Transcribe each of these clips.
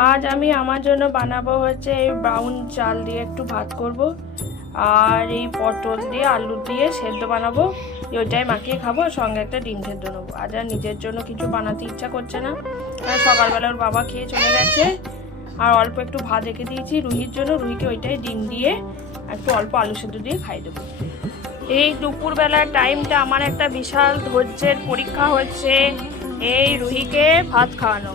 আজ আমি আমার জন্য বানাবো হচ্ছে এই ব্রাউন চাল দিয়ে একটু ভাত করব, আর এই পটল দিয়ে আলু দিয়ে সেদ্ধ বানাবো। ওইটাই মাখিয়ে খাব সঙ্গে একটা ডিম সেদ্ধ নেব। আজ আর নিজের জন্য কিছু বানাতে ইচ্ছা করছে না সকালবেলা ওর বাবা খেয়ে চলে গেছে। আর অল্প একটু ভাত রেখে দিয়েছি রুহির জন্য, রুহিকে ওইটাই ডিম দিয়ে একটু অল্প আলু সেদ্ধ দিয়ে খাই দেবো। এই দুপুরবেলার টাইমটা আমার একটা বিশাল ধৈর্যের পরীক্ষা হচ্ছে এই রুহিকে ভাত খাওয়ানো।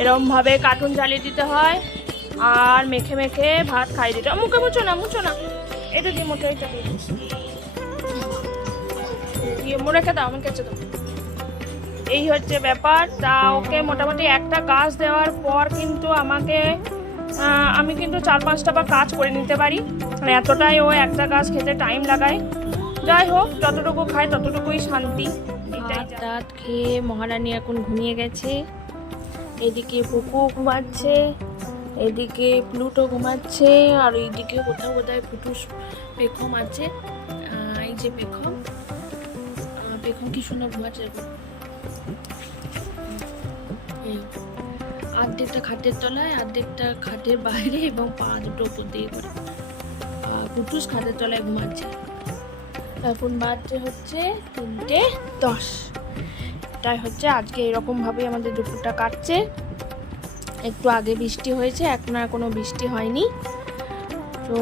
এরম ভাবে কার্টুন চালিয়ে দিতে হয়। আর মেখে মেখে ভাত খাই দিতে। মুখে মুছো না মুছো না। এটা দিয়ে মুখে দিয়ে। রেখে দাও আমি কেচে দেবো এই হচ্ছে ব্যাপার। তা ওকে মোটামুটি একটা কাজ দেওয়ার পর কিন্তু আমাকে আমি কিন্তু চার পাঁচটা বা কাজ করে নিতে পারি। মানে এতটাই ও একটা কাজ খেতে টাইম লাগায়। যাই হোক, যতটুকু খায় ততটুকুই শান্তি। খেয়ে মহারানী এখন ঘুমিয়ে গেছে। এদিকে পুকু ঘুমাচ্ছে, এদিকে প্লুটো ঘুমাচ্ছে, আর এইদিকে কোথাও কোথায় ফুটুস পেখম আছে। এই যে পেখম পেখম কি সুন্দর ঘুমাচ্ছে অর্ধেকটা খাটের তলায় অর্ধেকটা খাটের বাইরে এবং পা দুটো উপর দিয়ে করে। কুটুস খাটের তলায় ঘুমাচ্ছে। এখন বাজছে হচ্ছে তিনটে দশ। তাই হচ্ছে, আজকে এরকমভাবেই আমাদের দুপুরটা কাটছে। একটু আগে বৃষ্টি হয়েছে, এখন আর কোনো বৃষ্টি হয়নি। তো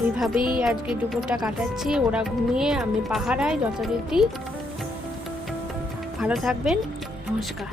এইভাবেই আজকে দুপুরটা কাটাচ্ছি। ওরা ঘুমিয়ে, আমি পাহাড়ায় যথারীতি। ভালো থাকবেন। নমস্কার।